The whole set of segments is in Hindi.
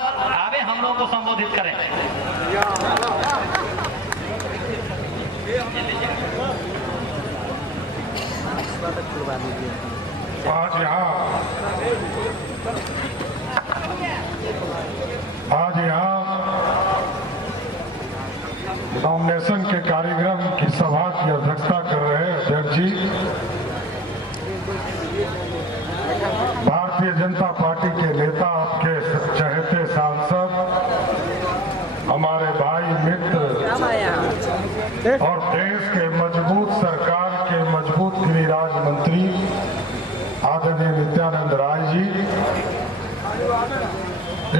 आवे हम लोगों को संबोधित करें। आज यहाँ नॉमिनेशन के कार्यक्रम की सभा की अध्यक्षता कर रहे अध्यक्ष जी, भारतीय जनता पार्टी के नेता, आपके चहेते सांसद, हमारे भाई मित्र और देश के मजबूत सरकार के मजबूत गिरिराज मंत्री आदरणीय नित्यानंद राय जी,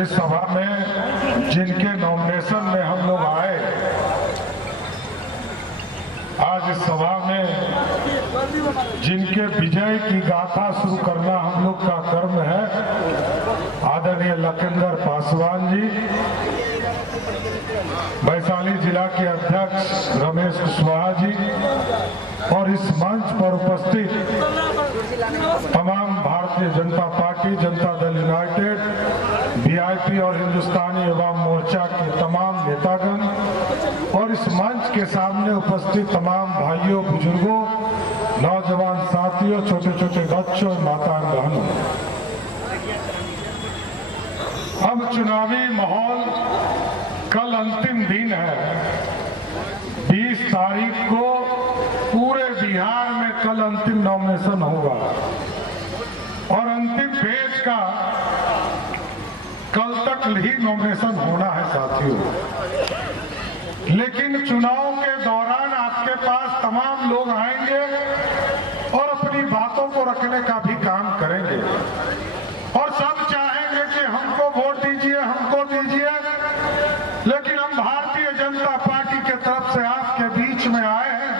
इस सभा में जिनके नॉमिनेशन में हम लोग आए, आज इस सभा में जिनके विजय की गाथा शुरू करना हम लोग का कर्म है, आदरणीय लखिंदर पासवान जी, वैशाली जिला के अध्यक्ष रमेश कुशवाहा जी, और इस मंच पर उपस्थित तमाम Bharatiya Janata party, Janata Dal United, VIP और हिंदुस्तानी युवा मोर्चा के तमाम नेतागण, और इस मंच के सामने उपस्थित तमाम भाइयों, बुजुर्गों, नौजवान साथियों, छोटे छोटे बच्चों, माताएं, बहनों, अब चुनावी माहौल, कल अंतिम दिन है, 20 तारीख को पूरे बिहार में कल अंतिम नॉमिनेशन होगा और अंतिम फेज का कल तक ही नॉमिनेशन होना है साथियों। लेकिन चुनाव के दौरान आपके पास तमाम लोग आएंगे और अपनी बातों को रखने का भी काम करेंगे और सब चाहेंगे कि हमको वोट दीजिए, हमको दीजिए। लेकिन हम भारतीय जनता पार्टी के तरफ से आपके बीच में आए हैं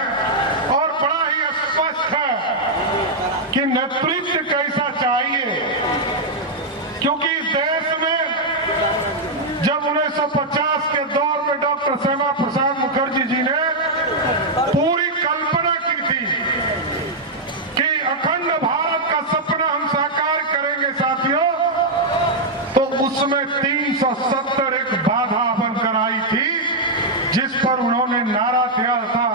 और बड़ा ही स्पष्ट है कि नेतृत्व कैसा चाहिए, क्योंकि इस देश में जब 1950 के दौर में डॉक्टर श्यामा प्रसाद मुखर्जी जी ने पूरी कल्पना की थी कि अखंड भारत का सपना हम साकार करेंगे साथियों, तो उसमें 370 एक बाधा बनकर आई थी, जिस पर उन्होंने नारा दिया था,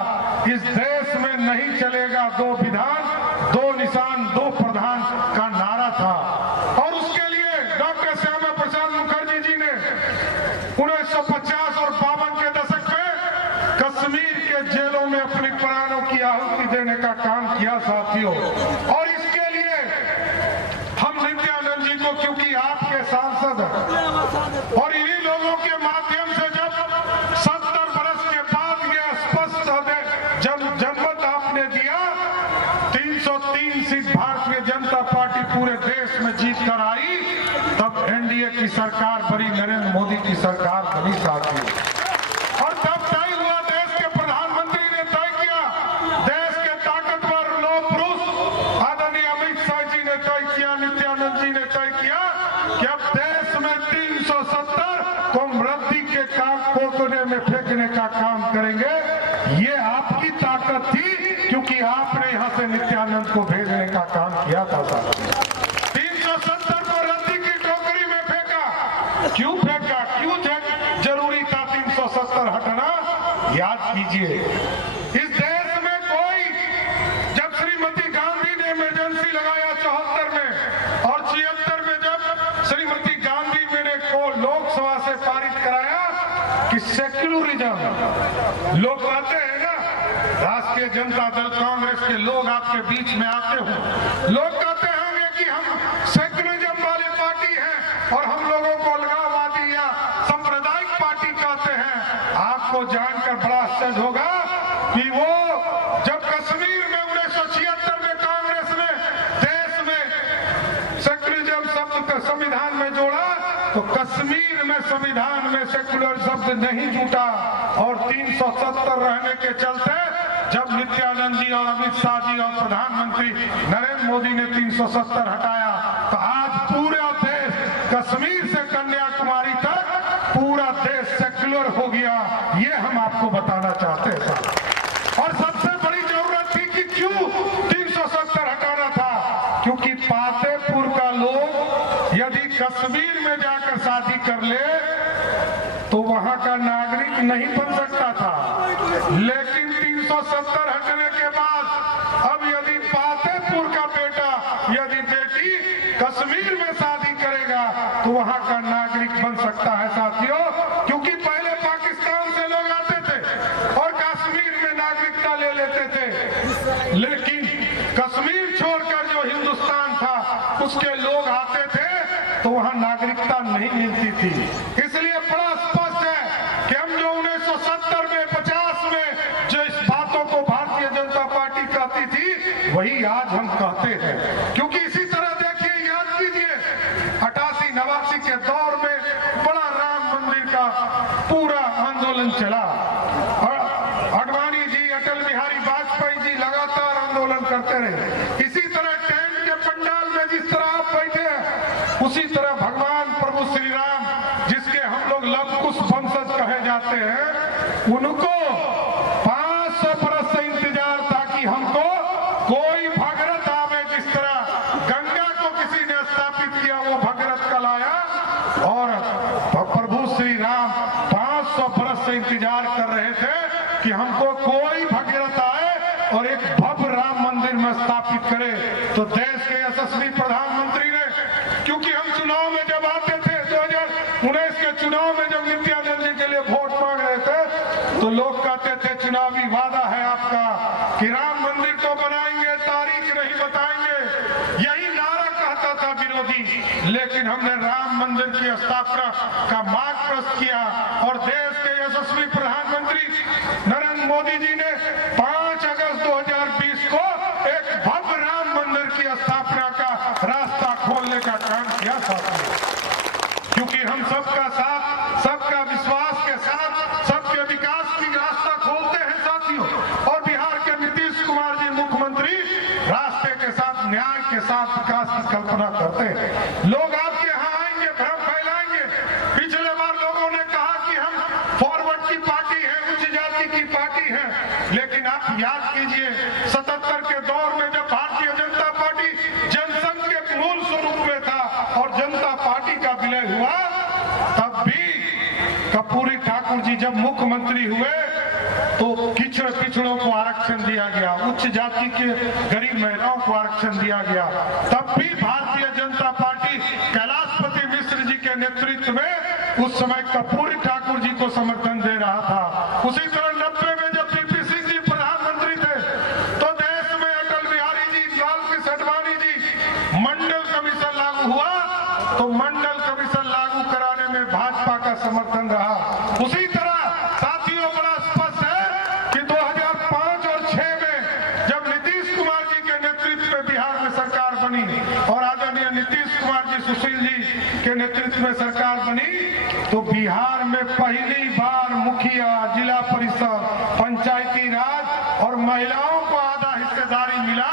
इस देश में नहीं चलेगा दो विधान, दो निशान, दो प्रधान का नारा था। और उसके लिए डॉक्टर श्यामा प्रसाद मुखर्जी जी ने 1950 और 52 के दशक में कश्मीर के जेलों में अपनी प्राणों की आहुति देने का काम किया साथियों। और इसके लिए हम नित्यानंद जी को, क्योंकि आपके सांसद हैं और इन्हीं लोगों के माध्यम से जब 70 बरस के बाद ये स्पष्ट जनमत आपने दिया, 303 सीट भारतीय जनता पार्टी पूरे देश में जीत कर आई, तब एनडीए की सरकार बनी, नरेंद्र मोदी की सरकार बनी साथियों। और तब तय हुआ, देश के प्रधानमंत्री ने तय किया, देश के ताकतवर लोह पुरुष आदरणीय अमित शाह जी ने तय किया, नित्यानंद जी ने तय किया कि अब देश में 370 को मृत्यु के कोने में फेंकने का काम करेंगे। ये आपकी ताकत थी, क्योंकि आपने यहां से नित्यानंद को भेजने का काम किया था साथियों। 370 को रद्दी की टोकरी में फेंका। क्यों फेंका, क्यों जरूरी था 370 हटना? याद कीजिए, इस देश में कोई, जब श्रीमती गांधी ने इमरजेंसी लगाया 74 में और 76 में जब श्रीमती गांधी ने को लोकसभा से पारित कराया कि सेक्युलरिज्म, लोग कहते हैं ना, राष्ट्रीय जनता दल कांग्रेस के लोग आपके बीच में आते हो, लोग कहते होंगे कि हम सेक्युलरिज्म वाली पार्टी हैं और हम लोगों को अलगाववादी या सांप्रदायिक पार्टी कहते हैं। आपको जानकर बड़ा आश्चर्य होगा कि वो जब कश्मीर में 1976 में कांग्रेस ने देश में सेक्युलरिज्म शब्द का संविधान में जोड़ा, तो कश्मीर में संविधान में सेक्युलर शब्द नहीं जुटा और 370 रहने के चलते जब नित्यानंद जी और अमित शाह जी और प्रधानमंत्री नरेंद्र मोदी ने 370 हटाया, तो आज पूरा देश, कश्मीर से कन्याकुमारी तक पूरा देश सेक्युलर हो गया। ये हम आपको बताना चाहते हैं साहब। और सबसे बड़ी जरूरत थी कि क्यों 370 हटाना था, क्योंकि पातेपुर का लोग यदि कश्मीर में जाकर शादी कर ले तो वहां का नागरिक नहीं बन सकता था, लेकिन 370 हटने के बाद अब यदि पातेपुर का बेटा यदि बेटी कश्मीर में शादी करेगा तो वहां का नागरिक बन सकता है साथियों, क्योंकि पहले पाकिस्तान से लोग आते थे और कश्मीर में नागरिकता ले लेते थे, लेकिन कश्मीर छोड़कर जो हिंदुस्तान था उसके लोग आते थे तो वहां नागरिकता नहीं मिलती थी। इसलिए बड़ा स्पष्ट है कि हम जो 1970 में 50 में जो इस बातों को भारतीय जनता पार्टी कहती थी वही आज हम कहते हैं, क्योंकि इसी तरह देखिए, याद कीजिए 88-89 के दौर में बड़ा राम मंदिर का पूरा आंदोलन चला और अडवाणी जी, अटल बिहारी वाजपेयी जी लगातार आंदोलन करते रहे। इसी तरह टेंट के पंडाल में जिस तरह आप बैठे हैं उसी तरह भगवान प्रभु श्री राम, जिसके हम लोग लवकुश वंशज कहे जाते हैं, उनको 500 बरस से इंतजार था कि हमको कोई भगीरथ आवे। जिस तरह गंगा को किसी ने स्थापित किया वो भगीरथ कल आया, और प्रभु श्री राम 500 बरस से इंतजार कर रहे थे कि हमको कोई भगीरथ आए और एक भव्य राम मंदिर में स्थापित करे। तो देश के यशस्वी प्रधानमंत्री ने, क्योंकि हम चुनाव में जब आते थे 2019 के चुनाव में जब नित्यानंद जी के लिए वोट मांग रहे थे तो लोग कहते थे चुनावी वादा है आपका कि राम मंदिर तो बनाएंगे, तारीख नहीं बताएंगे, यही नारा कहता था विरोधी। लेकिन हमने राम मंदिर की स्थापना का मार्ग प्रशस्त किया और देश के यशस्वी प्रधानमंत्री नरेंद्र मोदी जी ने 5 अगस्त 2020 को एक भव्य राम मंदिर की स्थापना का रास्ता खोलने का काम किया साथियों, क्योंकि हम सबका साथ, सबका विश्वास के साथ सबके विकास की रास्ता खोलते हैं साथियों। और बिहार के नीतीश कुमार जी मुख्यमंत्री रास्ते के साथ, न्याय के साथ विकास की कल्पना करते हैं। लोग आपके यहाँ आएंगे, भ्रम फैलाएंगे। पिछले बार लोगों ने कहा कि हम फॉरवर्ड की पार्टी है, उच्च जाति की पार्टी है, लेकिन आप याद कीजिए 77 के दौर में जब भारतीय जनता पार्टी जनसंघ के मूल स्वरूप में था और जनता पार्टी का विलय हुआ, तब भी कर्पूरी ठाकुर जी जब मुख्यमंत्री हुए तो पिछड़ों को आरक्षण दिया गया, उच्च जाति के गरीब महिलाओं को आरक्षण दिया गया। तब भी भारतीय जनता पार्टी कैलाशपति मिश्र जी के नेतृत्व में उस समय कर्पूरी ठाकुर जी को समर्थन दे रहा था। उसी तरह 90 में जब पीपी सिंह जी प्रधानमंत्री थे तो देश में अटल बिहारी जी, लाल कृष्ण आडवाणी जी मंडल कमीशन लागू हुआ तो मंडल कमीशन लागू कराने में भाजपा का समर्थन रहा। उसी तरह साथियों बड़ा स्पष्ट है कि 2005 और 6 में जब नीतीश कुमार जी के नेतृत्व में बिहार में सरकार बनी और आदरणीय नीतीश कुमार जी, सुशील जी के नेतृत्व में सरकार बनी, तो बिहार में पहली बार मुखिया, जिला परिषद, पंचायती राज और महिलाओं को आधा हिस्सेदारी मिला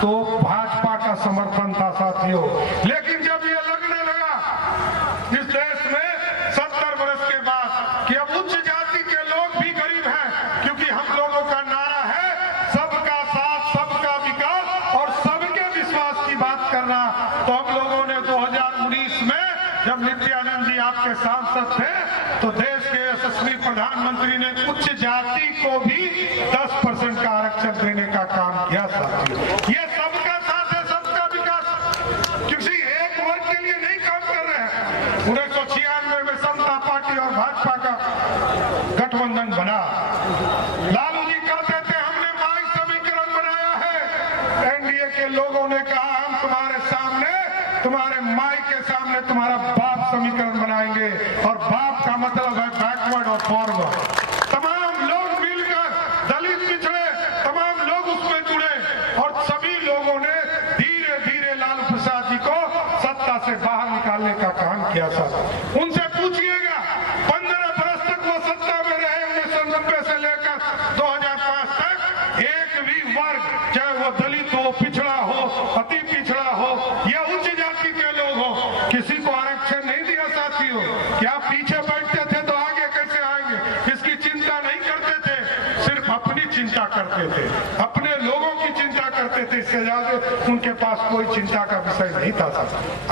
तो भाजपा का समर्थन था साथियों। लेकिन जब ये लगने लगा इस देश में 70 वर्ष के बाद कि अब उच्च जाति के लोग भी गरीब हैं, क्योंकि हम लोगों का नारा है सबका साथ, सबका विकास और सबके विश्वास की बात करना, तो हम लोगों ने 2019 में जब नित्यानंद जी आपके सांसद थे तो देश के यशस्वी प्रधानमंत्री ने उच्च जाति को भी 10% का आरक्षण देने का काम किया साथियों। ये सबका साथ है, सबका विकास, किसी एक वर्ग के लिए नहीं काम कर रहे हैं। 1996 में समता पार्टी और भाजपा का गठबंधन बना। लालू जी कहते थे हमने माई समीकरण बनाया है, एनडीए के लोगों ने कहा हम तुम्हारे सामने, तुम्हारे माई के सामने तुम्हारा बाप समीकरण बनाएंगे, और बाप का मतलब है बैकवर्ड और फॉरवर्ड। तमाम लोग मिलकर, दलित पिछड़े तमाम लोग उसमें जुड़े और सभी लोगों ने धीरे धीरे लालू प्रसाद जी को सत्ता से बाहर निकालने का काम किया सर। उनसे पूछिएगा 15 वर्ष तक वो सत्ता में रहे, 1990 से लेकर 2005 तक एक भी वर्ग, चाहे वो दलित हो, पिछड़ा हो, अति पिछड़ा हो या उच्च जाति के लोग हो, किसी को आरक्षण नहीं दिया साथियों। क्या पीछे बैठते थे तो आगे कैसे आएंगे, इसकी चिंता नहीं करते थे, सिर्फ अपनी चिंता करते थे, अपने लोगों की चिंता करते थे, इससे ज्यादा उनके पास कोई चिंता का विषय नहीं था।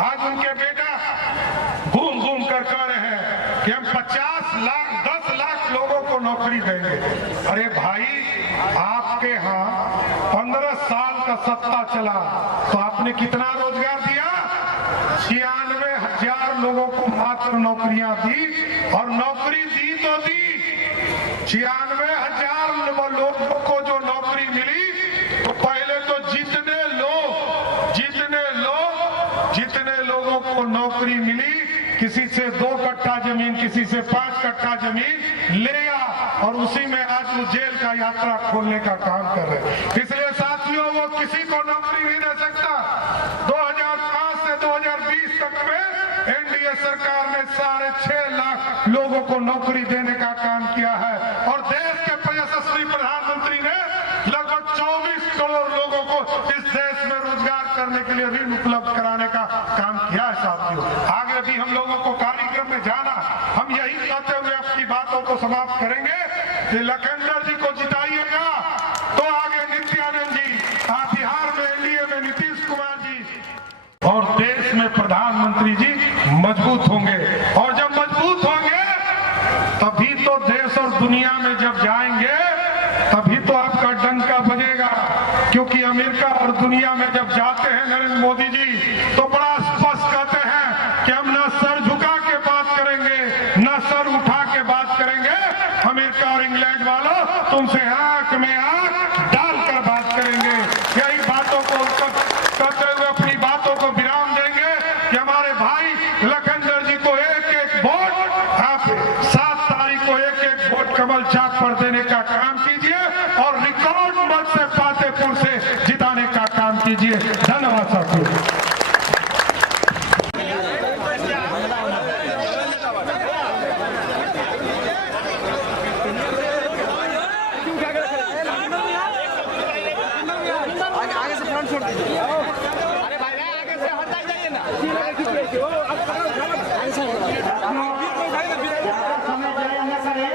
आज उनके बेटा घूम घूम कर कह रहे हैं कि हम 50 लाख 10 लाख लोगों को नौकरी देंगे। अरे भाई, आपके यहाँ 15 साल का सत्ता चला तो आपने कितना रोजगार दिया? 96,000 लोगों को मात्र नौकरियां दी, और नौकरी दी तो दी। 96,000 लोगों को जो नौकरी मिली, तो पहले तो जितने लोगों को नौकरी मिली, किसी से 2 कट्ठा जमीन, किसी से 5 कट्ठा जमीन ले आ, और उसी में आज वो जेल का यात्रा खोलने का काम कर रहे। इसलिए साथियों, वो किसी को नौकरी नहीं दे सकता। 2005 से 2020 तक में एनडीए सरकार ने 6.5 लाख लोगों को नौकरी देने का काम किया है, और देश के यशस्वी प्रधानमंत्री ने लगभग 24 करोड़ लोगों को इस देश में रोजगार करने के लिए ऋण उपलब्ध कराने का काम किया है। साथियों, आगे भी हम लोगों को कार्यक्रम में जाना, हम यही कहते हुए अपनी बातों को समाप्त करेंगे कि लखनदर जी को जिताइएगा तो आगे नित्यानंद जी, आप बिहार में एनडीए में नीतीश कुमार जी, और देश में प्रधानमंत्री जी मजबूत होंगे। और जब मजबूत होंगे तभी तो देश और दुनिया में जब जाएंगे तभी तो आपका डंका बजेगा। क्योंकि अमेरिका और दुनिया में जब जाते हैं नरेंद्र मोदी जी, तो बड़ा स्पष्ट कहते हैं कि हम ना सर झुका के बात करेंगे, ना सर उठा के बात करेंगे। अमेरिका और इंग्लैंड वालों, तुमसे आंख में आंख डालकर बात करेंगे। यही बातों को कहते हुए अपनी बातों को विराम देंगे कि हमारे भाई लखनदर जी को एक वोट, आप 7 तारीख को एक वोट कमल चाक पर देने का काम कीजिए, और रिकॉर्ड मत से फतेहपुर से जिताने का काम कीजिए। धन्यवाद साथियों। आगे से फ्रंट छोड़ दीजिए। अरे भाई आगे से हट जाइए ना। समय जाया न करें।